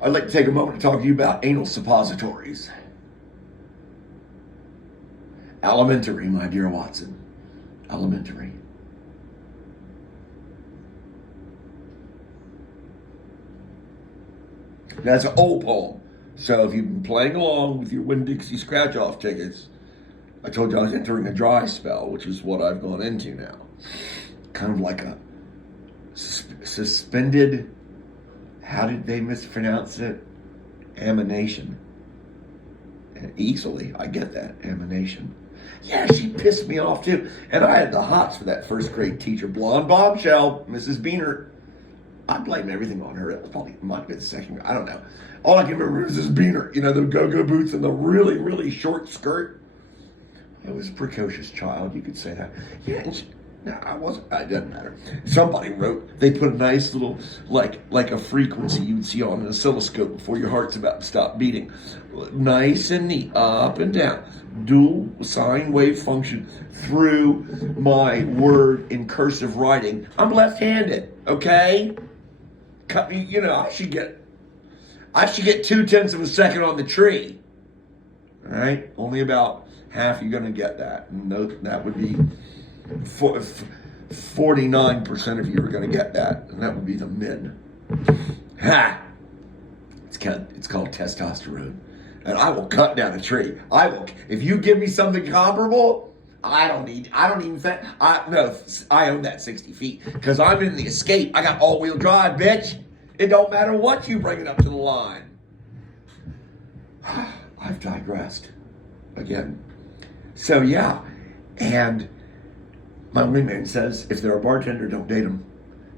I'd like to take a moment to talk to you about anal suppositories. Elementary, my dear Watson. Elementary. That's an old poem. So if you've been playing along with your Winn-Dixie scratch-off tickets, I told you I was entering a dry spell, which is what I've gone into now. Kind of like a suspended, how did they mispronounce it? Amination. And easily, I get that, amination. Yeah, she pissed me off too. And I had the hots for that first grade teacher, blonde bombshell, Mrs. Beaner. I blame everything on her. It probably might have been the second, I don't know. All I can remember is this Beaner, you know, the go-go boots and the really, really short skirt. I was a precocious child, you could say that. Yeah, and she, no, I wasn't, it doesn't matter. Somebody wrote, they put a nice little, like a frequency you'd see on an oscilloscope before your heart's about to stop beating. Nice and neat, up and down. Dual sine wave function through my word in cursive writing. I'm left-handed, okay? You know, I should get 0.2 of a second on the tree. All right, only about half you're going to get that, and that would be 49% of you are going to get that, and that would be the mid. Ha! It's called testosterone, and I will cut down a tree. I will. If you give me something comparable, I don't even think. I own that 60 feet because I'm in the Escape. I got all-wheel drive, bitch. It don't matter what you bring it up to the line. I've digressed again. So yeah, and my wingman says if they're a bartender, don't date them.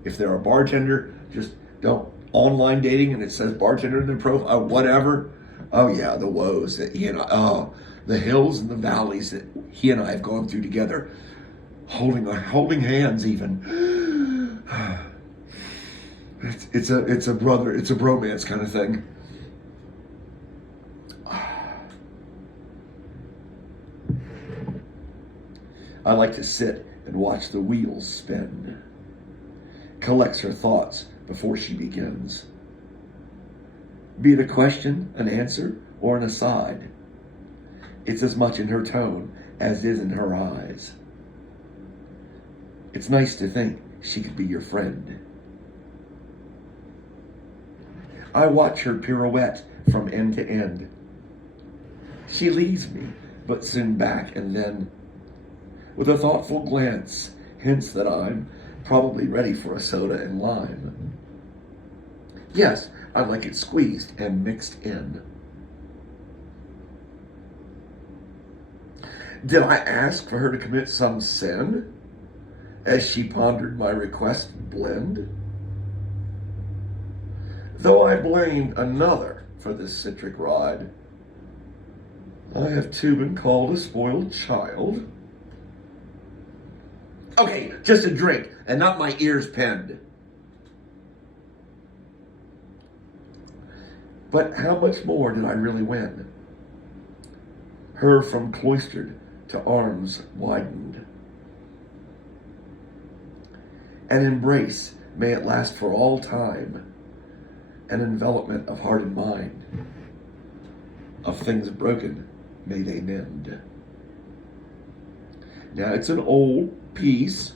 If they're a bartender, just don't. Online dating and it says bartender in the profile, whatever. Oh yeah, the woes that he and I, the hills and the valleys that he and I have gone through together, holding hands even. It's a bromance kind of thing. I like to sit and watch the wheels spin. Collects her thoughts before she begins. Be it a question, an answer, or an aside. It's as much in her tone as it is in her eyes. It's nice to think she could be your friend. I watch her pirouette from end to end. She leaves me, but soon back and then, with a thoughtful glance, hints that I'm probably ready for a soda and lime. Yes, I'd like it squeezed and mixed in. Did I ask for her to commit some sin as she pondered my request blend? Though I blamed another for this citric ride, I have too been called a spoiled child. Okay, just a drink and not my ears pinned. But how much more did I really win? Her from cloistered to arms widened. An embrace, may it last for all time. An envelopment of heart and mind. Of things broken, may they mend. Now it's an old piece.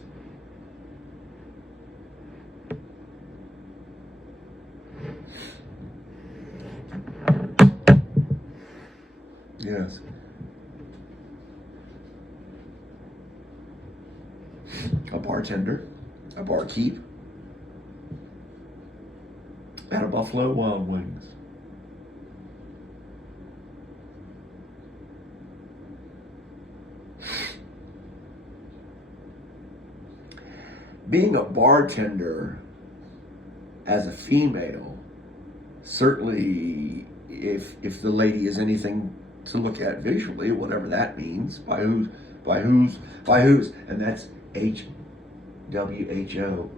Yes. A bartender, a barkeep, at a Buffalo Wild Wings. Being a bartender as a female, certainly if the lady is anything to look at visually, whatever that means, by whose, and that's HWHO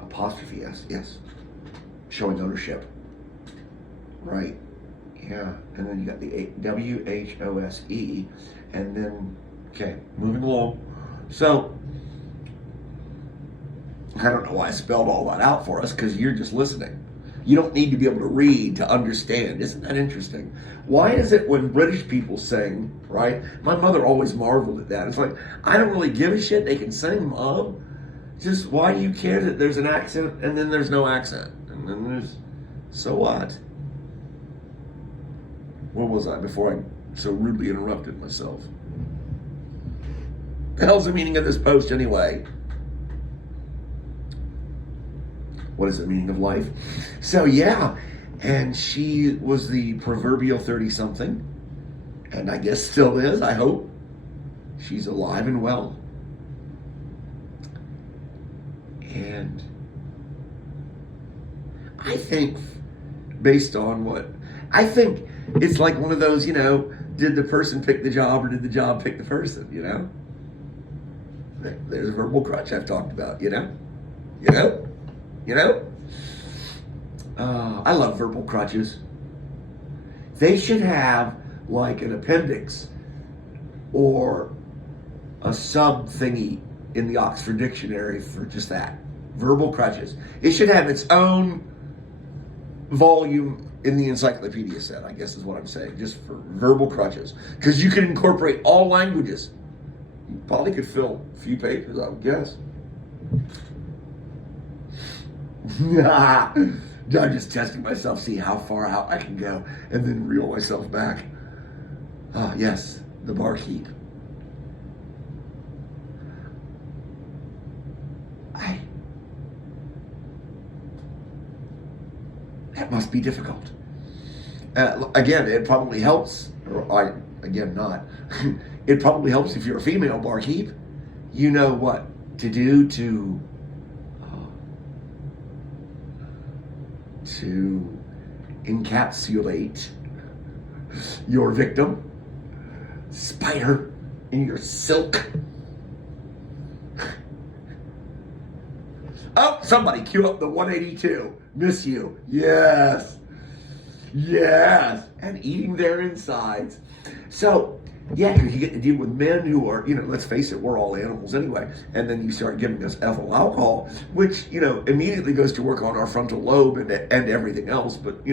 apostrophe S, yes, showing ownership, right? Yeah, and then you got the WHOSE, and then okay, moving along. So I don't know why I spelled all that out for us, because you're just listening. You don't need to be able to read to understand. Isn't that interesting? Why is it when British people sing, right? My mother always marveled at that. It's like, I don't really give a shit. They can sing, Mom. Just why do you care that there's an accent and then there's no accent? And then there's, so what? Where was I before I so rudely interrupted myself? The hell's the meaning of this post anyway? What is the meaning of life? So yeah, and she was the proverbial 30-something, and I guess still is, I hope. She's alive and well. And I think, based on what, I think it's like one of those, did the person pick the job or did the job pick the person, There's a verbal crutch I've talked about, I love verbal crutches. They should have like an appendix or a sub thingy in the Oxford Dictionary for just that. Verbal crutches. It should have its own volume in the encyclopedia set, I guess is what I'm saying, just for verbal crutches. Because you can incorporate all languages. You probably could fill a few pages, I would guess. I'm just testing myself, see how far out I can go, and then reel myself back. Ah, yes, the barkeep. That must be difficult. Again, it probably helps, not. It probably helps if you're a female barkeep. You know what to do to encapsulate your victim, spider, in your silk. Oh, somebody cue up the 182. Miss you. Yes. Yes. And eating their insides. So, yeah, you get to deal with men who are, let's face it, we're all animals anyway. And then you start giving us ethyl alcohol, which, immediately goes to work on our frontal lobe and everything else. But,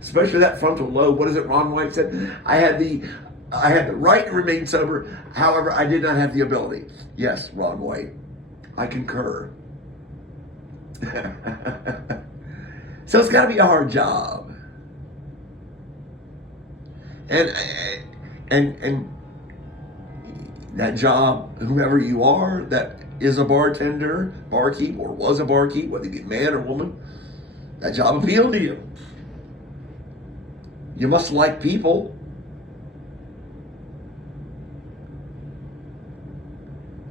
especially that frontal lobe. What is it Ron White said? I had the right to remain sober. However, I did not have the ability. Yes, Ron White. I concur. So it's got to be a hard job. And that job, whoever you are, that is a bartender, barkeep, or was a barkeep, whether you be man or woman, that job appealed to you. You must like people.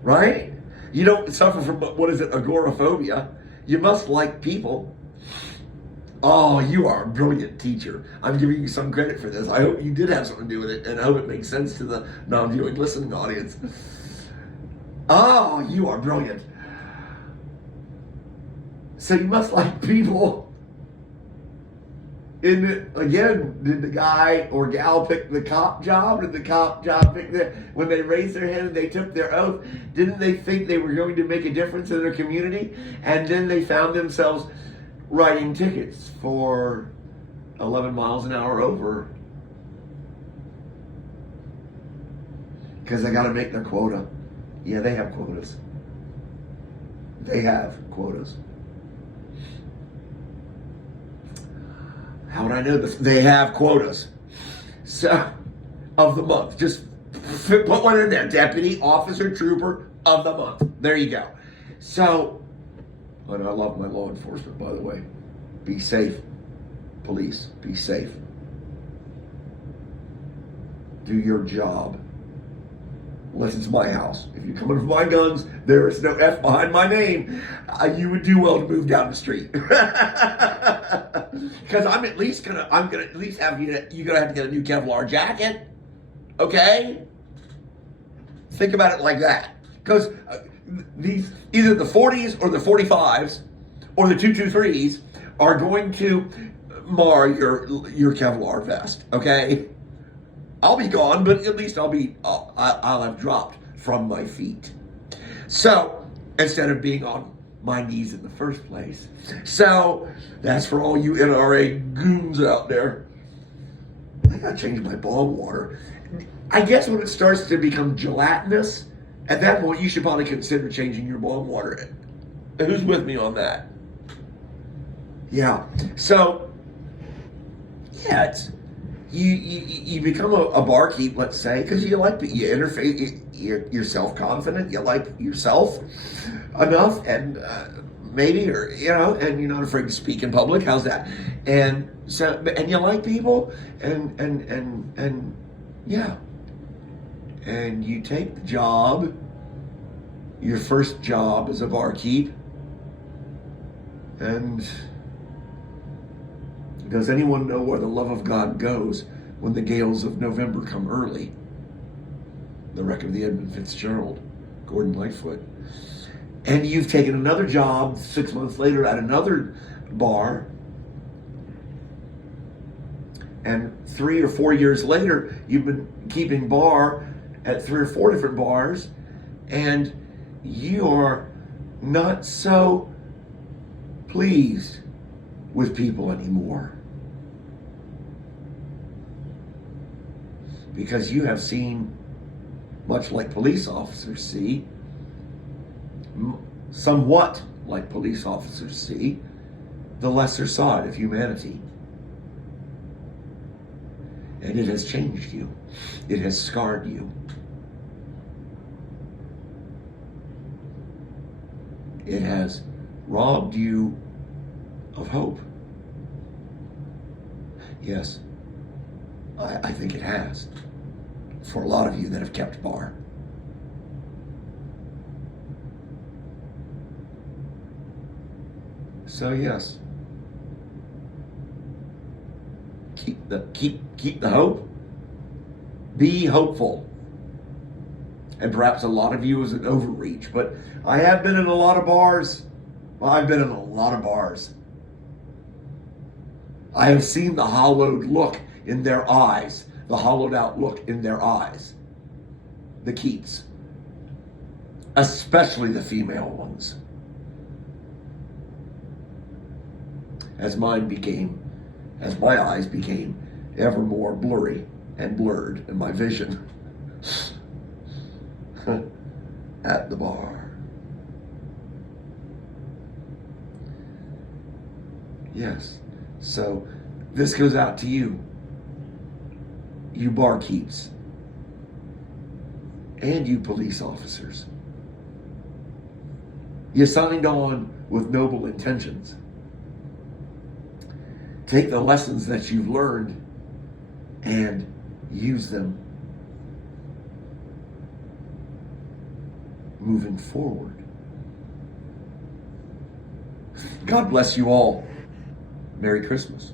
Right? You don't suffer from, agoraphobia. You must like people. Oh, you are a brilliant teacher. I'm giving you some credit for this. I hope you did have something to do with it, and I hope it makes sense to the non-viewing listening audience. Oh, you are brilliant. So you must like people. Again, did the guy or gal pick the cop job? Did the cop job pick when they raised their hand and they took their oath, didn't they think they were going to make a difference in their community? And then they found themselves writing tickets for 11 miles an hour over. Because they got to make their quota. Yeah, they have quotas. They have quotas. How would I know this? They have quotas. So, of the month. Just put one in there. Deputy, officer, trooper of the month. There you go. So, and I love my law enforcement, by the way. Be safe. Police, be safe. Do your job. Unless it's my house. If you're coming for my guns, there is no F behind my name. You would do well to move down the street. Because I'm gonna at least have you're gonna have to get a new Kevlar jacket. Okay? Think about it like that. Because these, either the 40s or the 45s or the 223s are going to mar your Kevlar vest. Okay? I'll be gone, but at least I'll have dropped from my feet. So, instead of being on my knees in the first place. So that's for all you NRA goons out there. I gotta change my bog water. I guess when it starts to become gelatinous, at that point you should probably consider changing your bog water. Who's with me on that? Yeah. So, yeah, it's you become a barkeep, let's say, because you interface, you're self confident, you like yourself enough, and maybe, or and you're not afraid to speak in public. How's that? And so, and you like people, and yeah, and you take the job, your first job as a barkeep, and does anyone know where the love of God goes when the gales of November come early? The wreck of the Edmund Fitzgerald, Gordon Lightfoot. And you've taken another job 6 months later at another bar, and 3 or 4 years later, you've been keeping bar at 3 or 4 different bars, and you are not so pleased with people anymore. Because you have seen, much like police officers see, somewhat like police officers see, the lesser side of humanity. And it has changed you. It has scarred you. It has robbed you of hope. Yes, I think it has. For a lot of you that have kept bar. So yes, keep the hope. Be hopeful. And perhaps a lot of you is an overreach, but I have been in a lot of bars. I've been in a lot of bars. I have seen the hollowed look in their eyes, the hollowed out look in their eyes. The keeps. Especially the female ones. As my eyes became ever more blurry and blurred in my vision at the bar. Yes. So this goes out to you, you barkeeps, and you police officers. You signed on with noble intentions. Take the lessons that you've learned and use them moving forward. God bless you all. Merry Christmas.